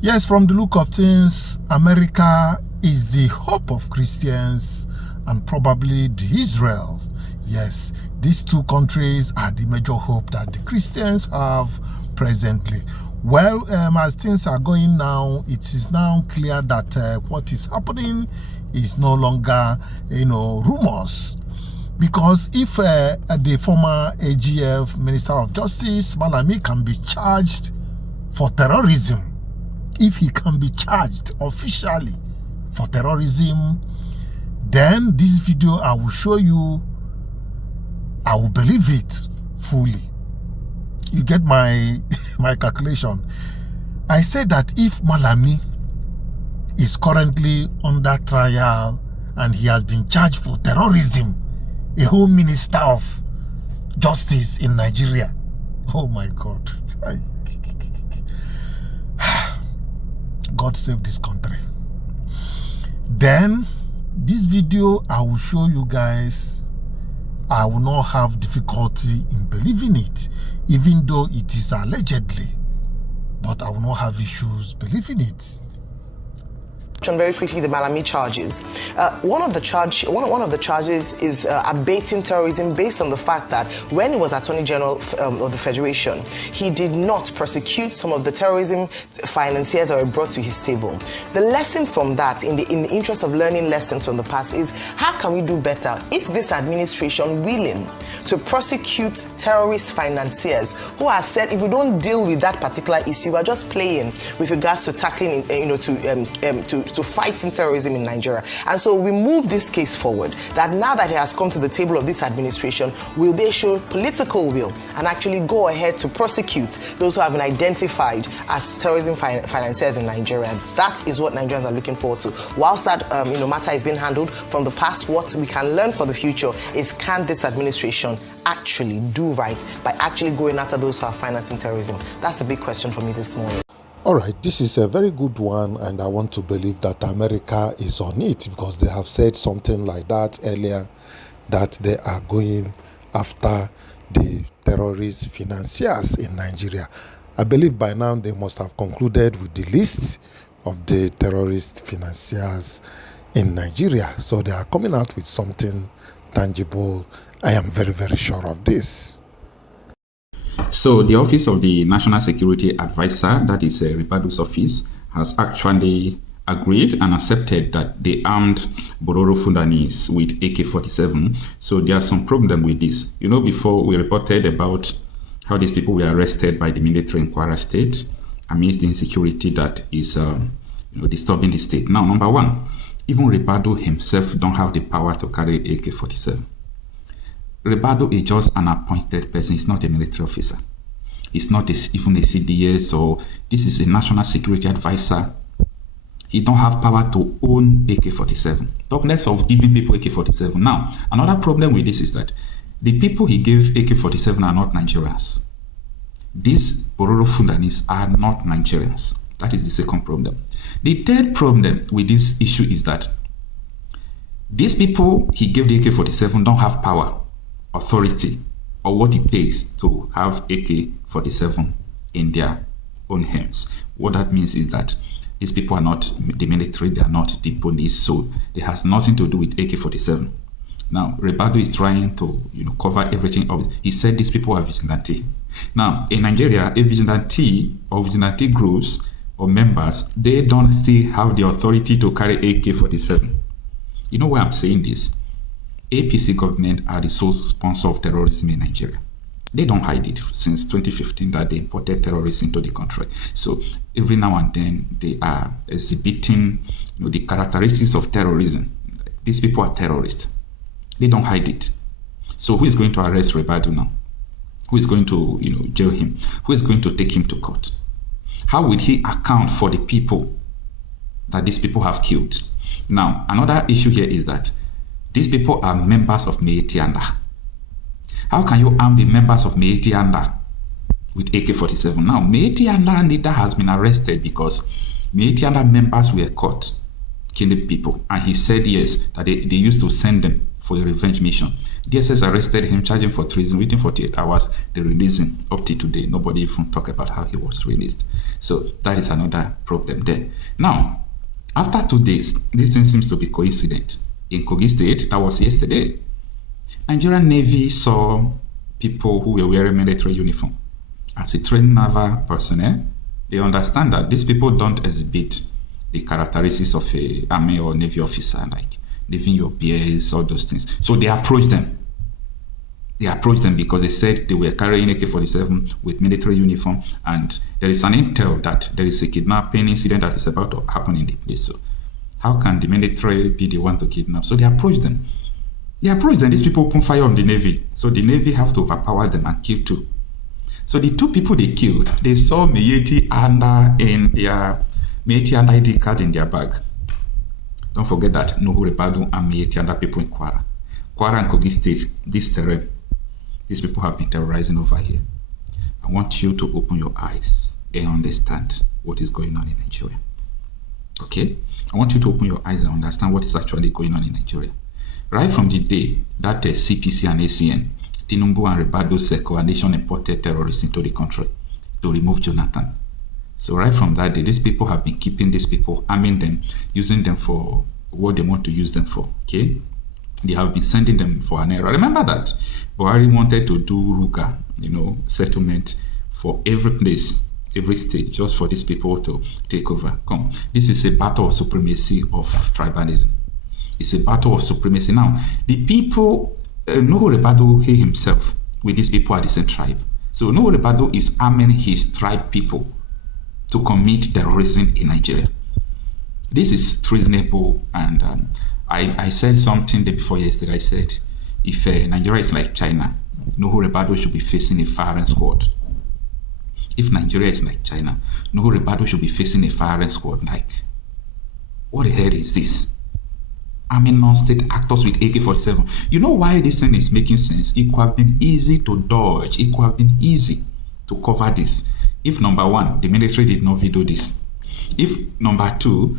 Yes, from the look of things, America is the hope of Christians and probably the Israel. Yes, these two countries are the major hope that the Christians have presently. Well, as things are going now, it is now clear that what is happening is no longer, rumors. Because if the former AGF Minister of Justice, Malami, can be charged for terrorism, if he can be charged officially for terrorism, then this video I will show you, I will believe it fully. You get my my calculation. I said that if Malami is currently under trial and he has been charged for terrorism, a whole minister of justice in Nigeria, oh my God, God save this country. Then this video I will show you guys, I will not have difficulty in believing it, even though it is allegedly, but I will not have issues believing it. Very quickly, the Malami charges. One of the charges is abating terrorism based on the fact that when he was Attorney General of the Federation, he did not prosecute some of the terrorism financiers that were brought to his table. The lesson from that, in the interest of learning lessons from the past, is how can we do better? Is this administration willing to prosecute terrorist financiers who have said if we don't deal with that particular issue, we're just playing with regards to tackling, to fighting terrorism in Nigeria? And so we move this case forward, that now that it has come to the table of this administration, will they show political will and actually go ahead to prosecute those who have been identified as terrorism financiers in Nigeria? That is what Nigerians are looking forward to. Whilst that matter is being handled from the past, what we can learn for the future is, can this administration actually do right by actually going after those who are financing terrorism? That's the big question for me this morning. All right, this is a very good one, and I want to believe that America is on it, because they have said something like that earlier, that they are going after the terrorist financiers in Nigeria. I believe by now they must have concluded with the list of the terrorist financiers in Nigeria. So they are coming out with something tangible. I am very, very sure of this. So the Office of the National Security Advisor, that is Ribadu's office, has actually agreed and accepted that they armed Bororo Fundanis with AK-47. So there are some problem with this. Before we reported about how these people were arrested by the military in Kwara State amidst the insecurity that is disturbing the state. Now, number one, even Ribadu himself don't have the power to carry AK-47. Ribadu is just an appointed person. He's not a military officer. He's not even a CDS, so this is a national security advisor. He don't have power to own AK-47. Talk less of giving people AK-47. Now, another problem with this is that the people he gave AK-47 are not Nigerians. These Bororo Fundanis are not Nigerians. That is the second problem. The third problem with this issue is that these people he gave the AK-47 don't have power, authority, or what it takes to have AK-47 in their own hands. What that means is that these people are not the military, they are not the police, so it has nothing to do with AK-47. Now, Ribadu is trying to cover everything up. He said these people are vigilante. Now, in Nigeria, a vigilante or vigilante groups or members, they don't still have the authority to carry AK-47. You know why I'm saying this? APC government are the sole sponsor of terrorism in Nigeria. They don't hide it since 2015 that they imported terrorists into the country. So every now and then they are exhibiting the characteristics of terrorism. These people are terrorists. They don't hide it. So who is going to arrest Ribadu now? Who is going to jail him? Who is going to take him to court? How will he account for the people that these people have killed? Now, another issue here is that these people are members of Meiti Anda. How can you arm the members of Meiti Anda with AK-47? Now, Meiti Anda leader has been arrested because Meiti Anda members were caught killing people. And he said yes, that they used to send them for a revenge mission. DSS arrested him, charged him for treason. Within 48 hours, they released him. Up to today, nobody even talk about how he was released. So that is another problem there. Now, after 2 days, this thing seems to be coincident. In Kogi State, that was yesterday, Nigerian Navy saw people who were wearing military uniform. As a trained naval personnel, they understand that these people don't exhibit the characteristics of a army or navy officer, like leaving your beers, all those things. So they approached them. They approached them because they said they were carrying AK-47 with military uniform, and there is an intel that there is a kidnapping incident that is about to happen in the place. So how can the military be the one to kidnap? So they approached them. These people open fire on the Navy. So the Navy have to overpower them and kill two. So the two people they killed, they saw Miyetti and ID card in their bag. Don't forget that Nuhu Rebadu and Miyetti and other people in Kwara and Kogi State, this terrain, these people have been terrorizing over here. I want you to open your eyes and understand what is going on in Nigeria. Okay? I want you to open your eyes and understand what is actually going on in Nigeria. Right from the day that CPC and ACN, Tinubu and Rebado's coalition imported terrorists into the country to remove Jonathan. So right from that day, these people have been keeping these people, arming them, using them for what they want to use them for. Okay? They have been sending them for an error. Remember that Buhari wanted to do Ruga, settlement for every place, every state, just for these people to take over. Come, this is a battle of supremacy of tribalism. It's a battle of supremacy. Now, the people, Nuhu Rebado, he himself, with these people are the same tribe. So Nuhu Rebado is arming his tribe people to commit terrorism in Nigeria. This is treasonable, and I said something the day before yesterday. I said, if Nigeria is like China, Nuhu Rebado should be facing a firing squad. If Nigeria is like China, Nuhu Rebado should be facing a firing squad. Like, what the hell is this? I mean, non-state actors with AK-47. You know why this thing is making sense? It could have been easy to dodge. It could have been easy to cover this. If number one, the military did not video this. If number two,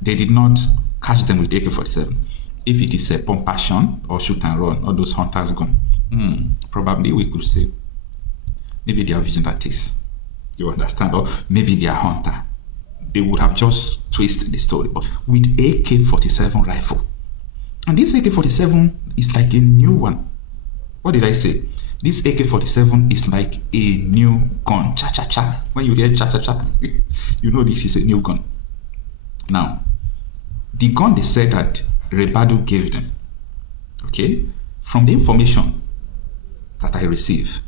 they did not catch them with AK-47. If it is a pump action or shoot and run, or those hunters gone, probably we could say maybe they are vigilantes. You understand? Or maybe they are hunter. They would have just twisted the story, but with AK-47 rifle. And this AK-47 is like a new one. What did I say? This AK-47 is like a new gun. Cha-cha-cha. When you hear cha-cha-cha, you know this is a new gun. Now, the gun they said that Rebado gave them, okay, from the information that I received,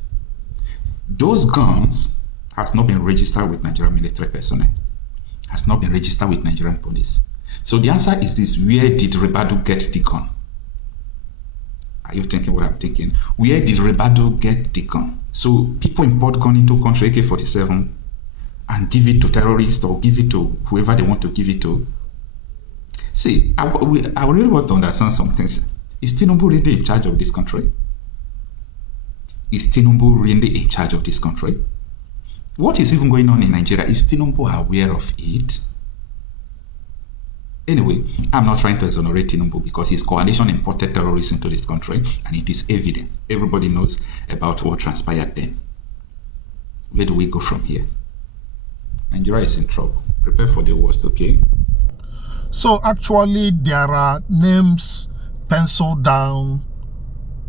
those guns has not been registered with Nigerian military personnel. Has not been registered with Nigerian police. So the answer is this: where did Rebado get the gun? Are you thinking what I'm thinking? Where did Rebado get the gun? So people import gun into country, AK-47, and give it to terrorists or give it to whoever they want to give it to. See, I really want to understand some things. Is Tinubu really in charge of this country? Is Tinubu really in charge of this country? What is even going on in Nigeria? Is Tinubu aware of it? Anyway, I'm not trying to exonerate Tinubu because his coalition imported terrorists into this country, and it is evident. Everybody knows about what transpired then. Where do we go from here? Nigeria is in trouble. Prepare for the worst, okay? So actually, there are names penciled down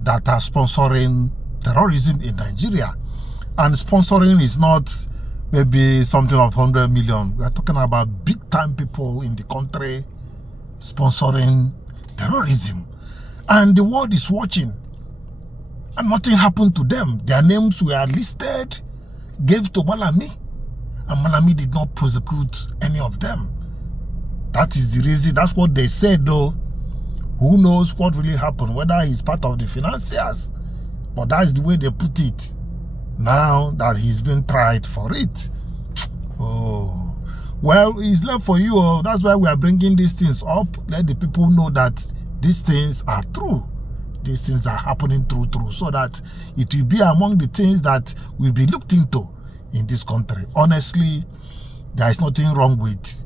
that are sponsoring terrorism in Nigeria. And sponsoring is not maybe something of 100 million. We are talking about big-time people in the country sponsoring terrorism. And the world is watching. And nothing happened to them. Their names were listed, gave to Malami, and Malami did not prosecute any of them. That is the reason. That's what they said, though. Who knows what really happened, whether he's part of the financiers. But that's the way they put it. Now that he's been tried for it. Oh, well, it's left for you. Oh, that's why we are bringing these things up. Let the people know that these things are true. These things are happening true, so that it will be among the things that will be looked into in this country. Honestly, there is nothing wrong with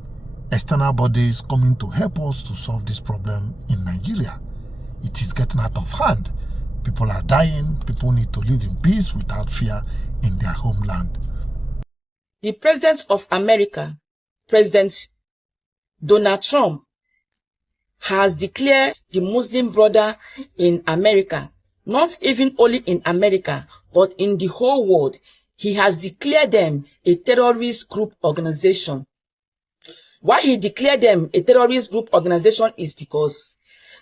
external bodies coming to help us to solve this problem in Nigeria. it is getting out of hand. People are dying. People need to live in peace without fear in their homeland. The President of America, President Donald Trump, has declared the Muslim brother in America, not even only in America, but in the whole world. He has declared them a terrorist group organization. Why he declared them a terrorist group organization is because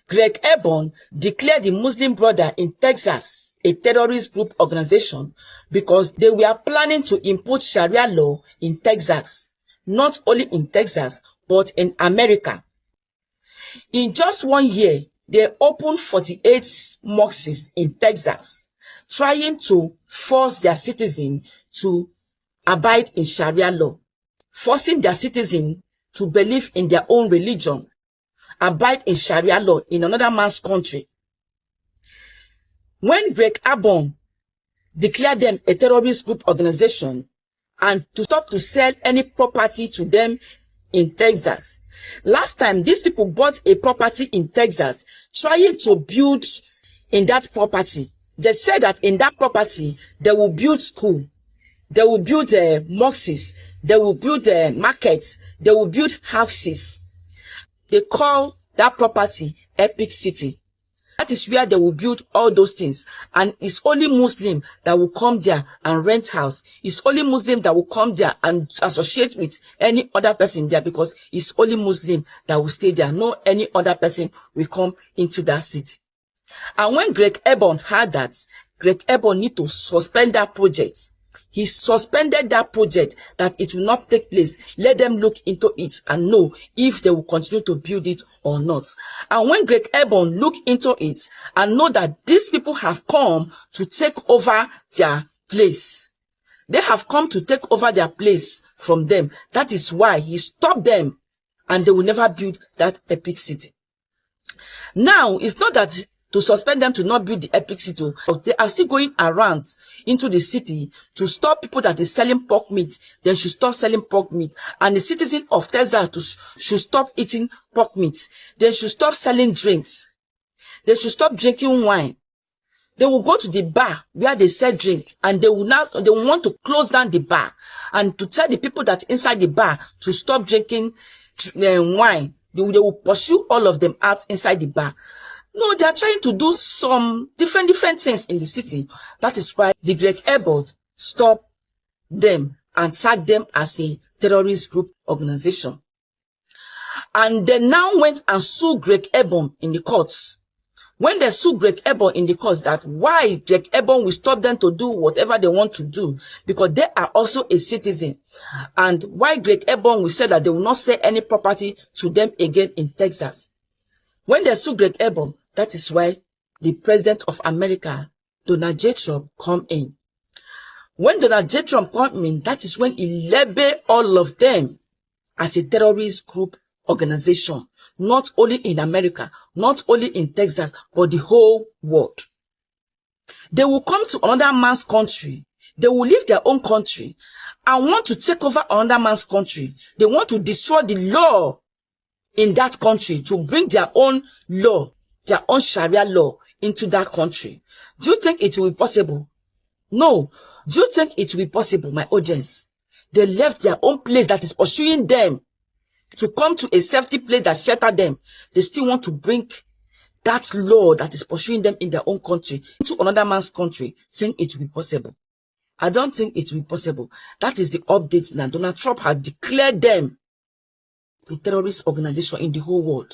Greg Aborn declared the Muslim Brother in Texas a terrorist group organization because they were planning to impose Sharia law in Texas, not only in Texas, but in America. In just 1 year, they opened 48 mosques in Texas, trying to force their citizens to abide in Sharia law, forcing their citizens to believe in their own religion, abide in Sharia law in another man's country. When Greg Aborn declared them a terrorist group organization and to stop to sell any property to them in Texas, last time these people bought a property in Texas trying to build in that property. They said that in that property they will build school, they will build mosques, they will build markets, they will build houses. They call that property Epic City. That is where they will build all those things. And it's only Muslim that will come there and rent house. It's only Muslim that will come there and associate with any other person there, because it's only Muslim that will stay there. No any other person will come into that city. And when Greg Aborn heard that, Greg Aborn need to suspend that project. He suspended that project, that it will not take place. Let them look into it and know if they will continue to build it or not. And when Greg Aborn look into it and know that these people have come to take over their place, they have come to take over their place from them. That is why he stopped them and they will never build that Epic City. Now, it's not that to suspend them to not build the Epic City, but they are still going around into the city to stop people that is selling pork meat. They should stop selling pork meat. And the citizens of Texas should stop eating pork meat. They should stop selling drinks. They should stop drinking wine. They will go to the bar where they sell drink, and they will want to close down the bar and to tell the people that inside the bar to stop drinking wine. They will pursue all of them out inside the bar. No, they are trying to do some different things in the city. That is why the Greg Aborn stopped them and tagged them as a terrorist group organization. And they now went and sued Greg Aborn in the courts. When they sued Greg Aborn in the courts, that why Greg Aborn will stop them to do whatever they want to do, because they are also a citizen. And why Greg Aborn will say that they will not sell any property to them again in Texas. When they sued Greg Aborn, that is why the President of America, Donald J. Trump, come in. When Donald J. Trump come in, that is when he labeled all of them as a terrorist group organization. Not only in America, not only in Texas, but the whole world. They will come to another man's country. They will leave their own country and want to take over another man's country. They want to destroy the law in that country, to bring their own law, their own Sharia law into that country. Do you think it will be possible? No. Do you think it will be possible, my audience? They left their own place that is pursuing them to come to a safety place that shelter them. They still want to bring that law that is pursuing them in their own country into another man's country, saying it will be possible. I don't think it will be possible. That is the update now. Donald Trump had declared them a terrorist organization in the whole world.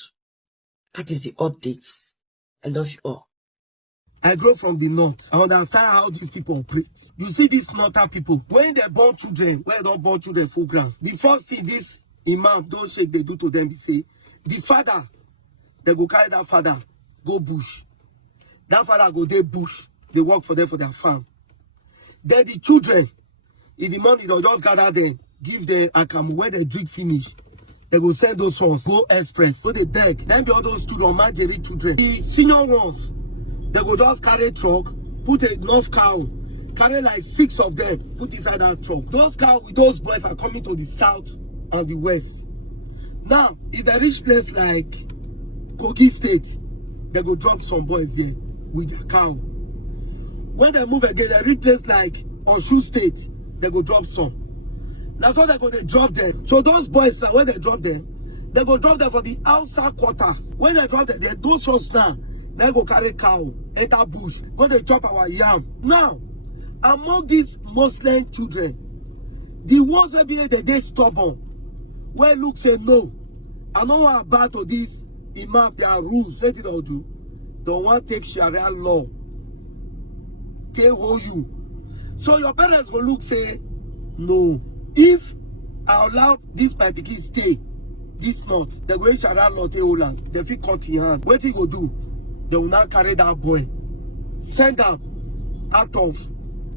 That is the updates. I love you all. I grow from the north. I understand how these people operate. You see these northern people, when they born children, when they don't born children full ground, the first thing this imam, don't shake, they do to them, they say, the father, they go carry that father, go bush. That father go there bush, they work for them for their farm. Then the children, in the morning, they'll just gather them, give them akamu, when they drink finish. They go send those ones, go express, go they beg. Then the others to Marjorie children. The senior ones, they go just carry truck, put a enough cow, carry like 6 of them, put inside that truck. Those cows with those boys are coming to the south and the west. Now, if they reach place like Kogi State, they go drop some boys here with their cow. When they move again, they reach place like Osun State, they go drop some. That's why they go they drop them. So those boys, when they drop them, they go drop them for the outside quarter. When they drop them, they do so now. They go carry cow, enter bush, go they chop our yam. Now, among these Muslim children, the ones that be they stubborn, when look say no, I know what about to this imam, their rules, let it all do. Don't want to take Sharia law. They hold you. So your parents will look say, no. If I allow this my pikin stay, this month, they go in Sharia law, they hold am. They fit cut in hand. What they go do? They will not carry that boy, send them out of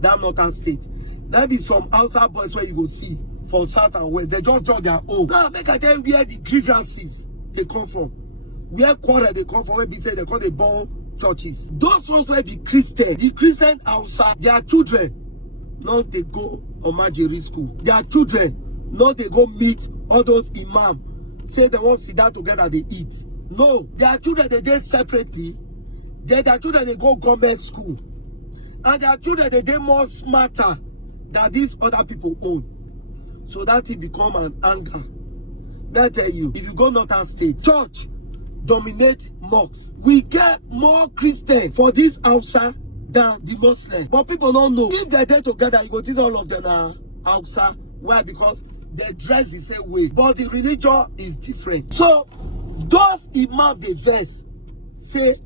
that northern state. There be some outside boys where you go see from south and west. They just draw their own. Now make I tell you where the grievances they come from. Where quarrel they come from, where they say they call the born churches. Those ones where the Christian outside, their children, not they go on Majiri school. Their children, not they go meet all those imams. Say they won't sit down together, they eat. No, their children they did separately. Their children they go government school. And their children they did more smarter than these other people own. So that it become an anger. Let tell you, if you go northern state, church dominate mosques. We get more Christians for this outside than the Muslims. But people don't know. If they're there together, you go think all of them are outside. Why? Because they dress the same way. But the religion is different. So those imams the verse say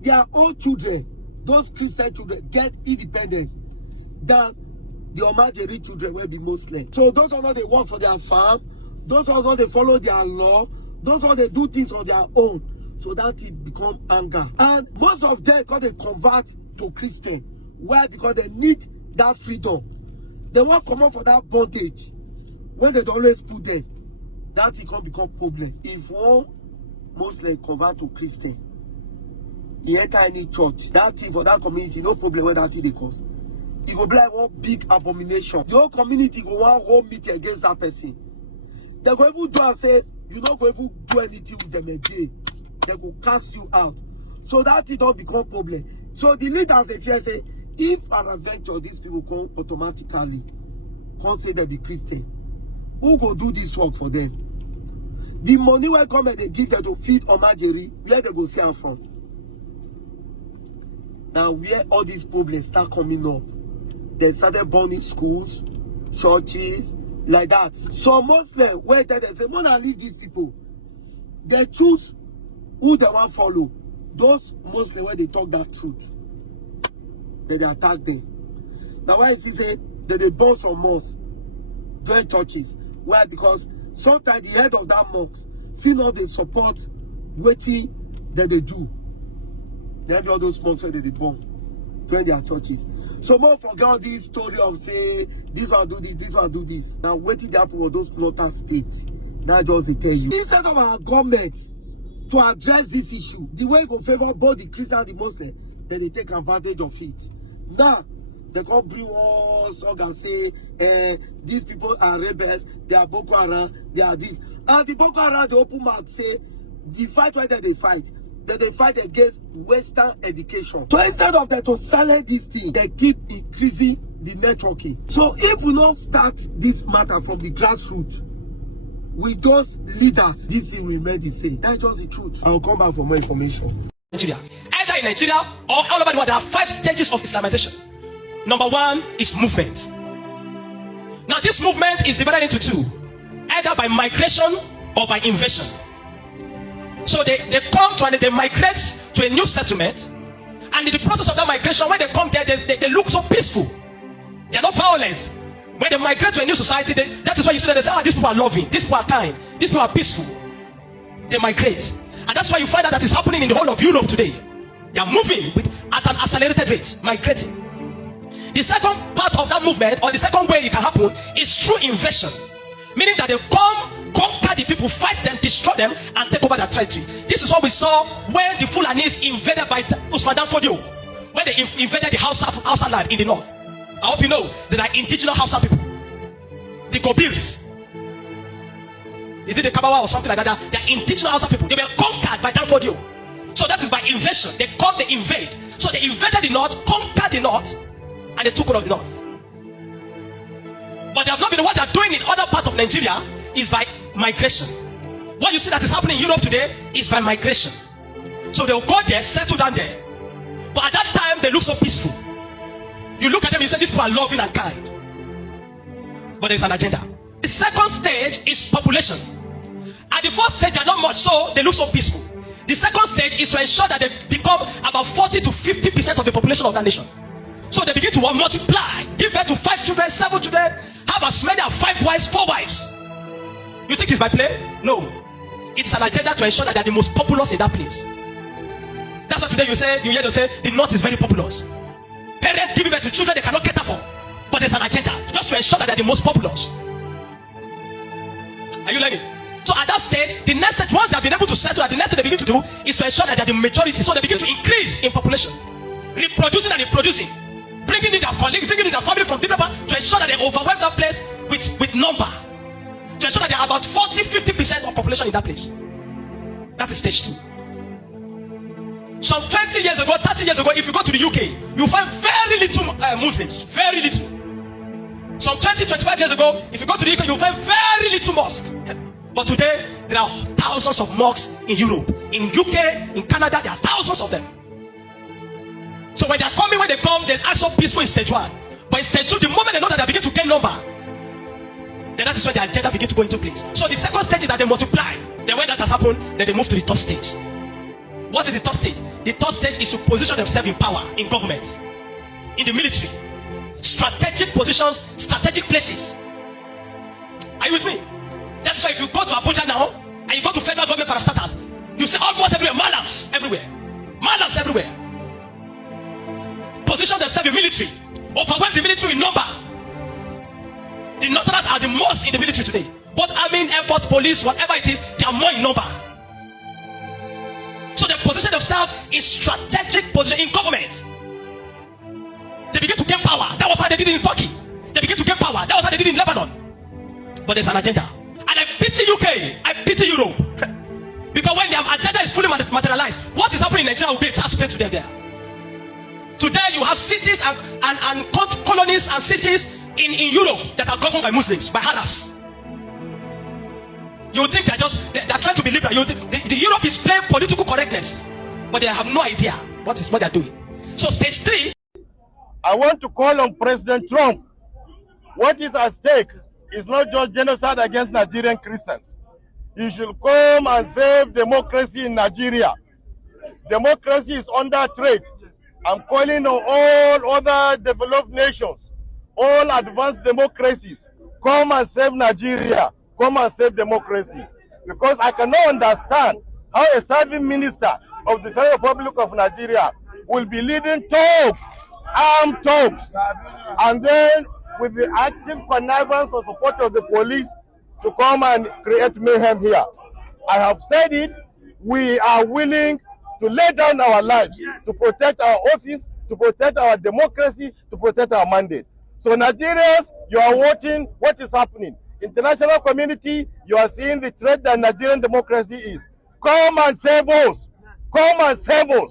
their own children, those Christian children, get independent than the Omajeri children will be Muslim. So those are not they work for their farm, those are not they follow their law, those are they do things on their own. So that it become anger. And most of them because they convert to Christian. Why? Because they need that freedom. They won't come out for that bondage. When they don't always put them, that it can become problem. If one Muslim convert to Christian, he enter any church, that thing for that community, no problem where that thing they cause. It will be like one big abomination. The whole community will want whole meeting against that person. They go even do and say, you not go even do anything with them again. They will cast you out. So that it don't become problem. So the leaders they fear say, if an adventure these people come automatically, can't say they be Christian. Who go do this work for them? The money will come and they give them to feed Omajeri, where they go see her from. Now where all these problems start coming up, they started burning schools, churches, like that. So Muslims, where they say, wanna leave these people, they choose who they want to follow. Those Muslims where they talk that truth, then they attack them. Now why is he say that they burn some mosques, join churches? Why? Because sometimes the head of that mosque feel all they support waiting that they do. They have all those mosques where they burn, join their churches. So more forget all this story of say this one do this, this one do this. Now waiting there for those northern states. Now just they tell you. Instead of our government to address this issue, the way it will favor both the Christian and the Muslim, then they take advantage of it. Now they can't bring all song and say these people are rebels, they are Boko Haram, they are this. And the Boko Haram, the open mouth say the fight where they fight. That they fight against Western education. So instead of them to silence this thing, they keep increasing the networking. So if we don't start this matter from the grassroots, with those leaders, this thing will remain the same. That's just the truth. I'll come back for more information. Nigeria. Either in Nigeria or all over the world, there are 5 stages of Islamization. Number 1 is movement. Now this movement is divided into 2, either by migration or by invasion. So they come to and they migrate to a new settlement, and in the process of that migration, when they come there, they look so peaceful. They are not violent. When they migrate to a new society, that is why you see that they say, these people are loving, these people are kind, these people are peaceful. They migrate. And that's why you find that is happening in the whole of Europe today. They are moving at an accelerated rate, migrating. The second part of that movement, or the second way it can happen, is through invasion. Meaning that they come, conquer the people, fight them, destroy them, and take over their territory. This is what we saw when the Fulanis invaded by Usman Dan Fodio, when they invaded the Hausa land in the north. I hope you know that are indigenous Hausa people. The Gobiris. Is it the Kabawa or something like that? They are indigenous Hausa people. They were conquered by Dan Fodio. So that is by invasion. They call the invade. So they invaded the north, conquered the north, and they took hold of the north. But they have not been, what they are doing in other parts of Nigeria is by migration. What you see that is happening in Europe today is by migration. So they'll go there, settle down there. But at that time, they look so peaceful. You look at them, you say, these people are loving and kind. But there's an agenda. The second stage is population. At the first stage, they're not much, so they look so peaceful. The second stage is to ensure that they become about 40 to 50% of the population of that nation. So they begin to multiply, give birth to 5 children, 7 children, have as many as 5 wives, 4 wives. You think it's by play? No. It's an agenda to ensure that they're the most populous in that place. That's why today you hear them say the north is very populous. Parents giving birth to children they cannot cater for. But there's an agenda just to ensure that they're the most populous. Are you learning? So at that stage, the next stage, once they have been able to settle, the next thing they begin to do is to ensure that they're the majority. So they begin to increase in population, reproducing and reproducing, bringing in their colleagues, bringing in their family from different parts to ensure that they overwhelm that place with number. To ensure that there are about 40-50% of population in that place. That is stage 2. Some 20 years ago, 30 years ago, if you go to the UK, you find very little Muslims. Very little. Some 20-25 years ago, if you go to the UK, you find very little mosque. But today, there are thousands of mosques in Europe. In UK, in Canada, there are thousands of them. So when they are coming, when they come, they act so peaceful in stage 1. But in stage 2, the moment they know that they begin to gain number, then that is when the agenda begins to go into place. So the second stage is that they multiply. Then when that has happened, then they move to the third stage. What is the third stage? The third stage is to position themselves in power, in government, in the military, strategic positions, strategic places. Are you with me? That's why if you go to Abuja now, and you go to federal government parastatals, you see almost everywhere, malams everywhere. Malams everywhere. Position themselves in military, overwhelm the military in number. The Northerners are the most in the military today. Both army, air force, police, whatever it is, they are more in number. So they position themselves in strategic position in government. They begin to gain power. That was how they did it in Turkey. They begin to gain power. That was how they did it in Lebanon. But there's an agenda. And I pity UK. I pity Europe. Because when their agenda is fully materialized, what is happening in Nigeria will be a chance play to them there. Today you have cities and colonies and cities in Europe that are governed by Muslims, by Arabs. You think they're trying to be liberal. The Europe is playing political correctness, but they have no idea what they're doing. So stage 3. I want to call on President Trump. What is at stake is not just genocide against Nigerian Christians. He should come and save democracy in Nigeria. Democracy is under threat. I'm calling on all other developed nations, all advanced democracies, come and save Nigeria. Come and save democracy. Because I cannot understand how a serving minister of the Federal Republic of Nigeria will be leading talks, armed talks, and then with the active connivance or support of the police to come and create mayhem here. I have said it, we are willing to lay down our lives to protect our office, to protect our democracy, to protect our mandate. So Nigerians, you are watching what is happening. International community, you are seeing the threat that Nigerian democracy is. Come and save us. Come and save us.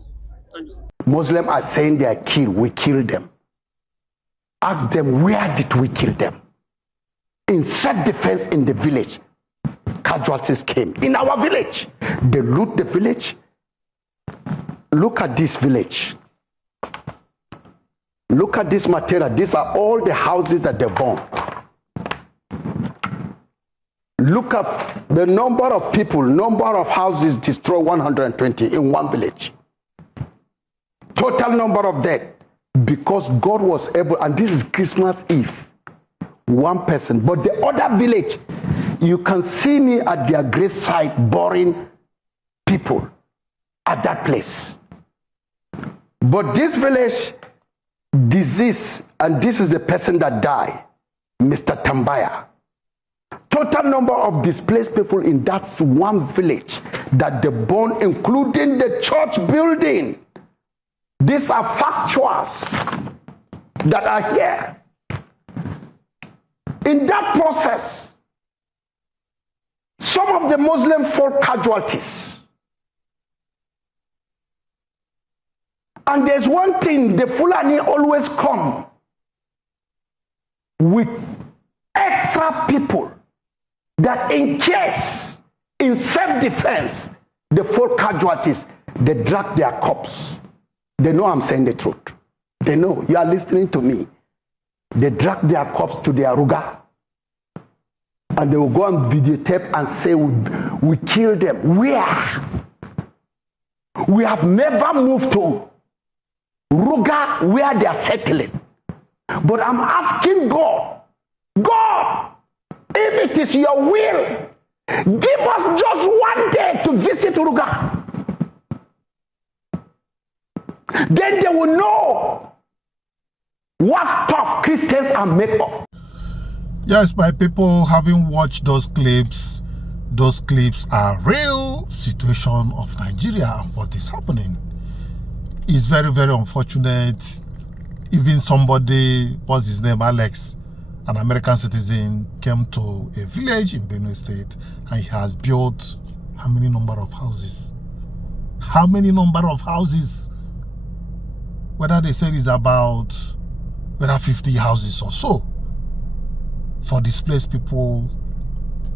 Muslims are saying they are killed. We killed them. Ask them, where did we kill them? In self-defense in the village, casualties came. In our village, they loot the village. Look at this village. Look at this material. These are all the houses that they burned. Look at the number of people, number of houses destroyed, 120 in one village. Total number of dead. Because God was able, and this is Christmas Eve, one person. But the other village, you can see me at their gravesite burying people at that place. But this village, disease, and this is the person that died, Mr. Tambaya. Total number of displaced people in that one village that they burned, including the church building. These are factuals that are here. In that process, some of the Muslim fought casualties. And there's one thing, the Fulani always come with extra people that in case, in self-defense, the full casualties, they drag their corpse. They know I'm saying the truth. They know, you are listening to me. They drag their corpse to their ruga. And they will go on videotape and say, we killed them. Where? We have never moved to Ruga where they are settling. But I'm asking God, God, if it is your will, give us just one day to visit Ruga. Then they will know what stuff Christians are made of. Yes, my people, having watched those clips are real situation of Nigeria and what is happening. It's very, very unfortunate. Even somebody, what's his name, Alex, an American citizen, came to a village in Benue State and he has built how many number of houses? How many number of houses? Whether they said it's about 50 houses or so for displaced people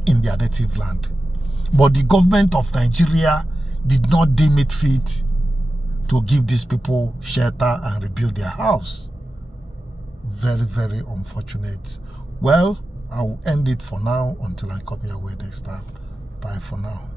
in their native land. But the government of Nigeria did not deem it fit to give these people shelter and rebuild their house. Very, very unfortunate. Well, I will end it for now until I come your way next time. Bye for now.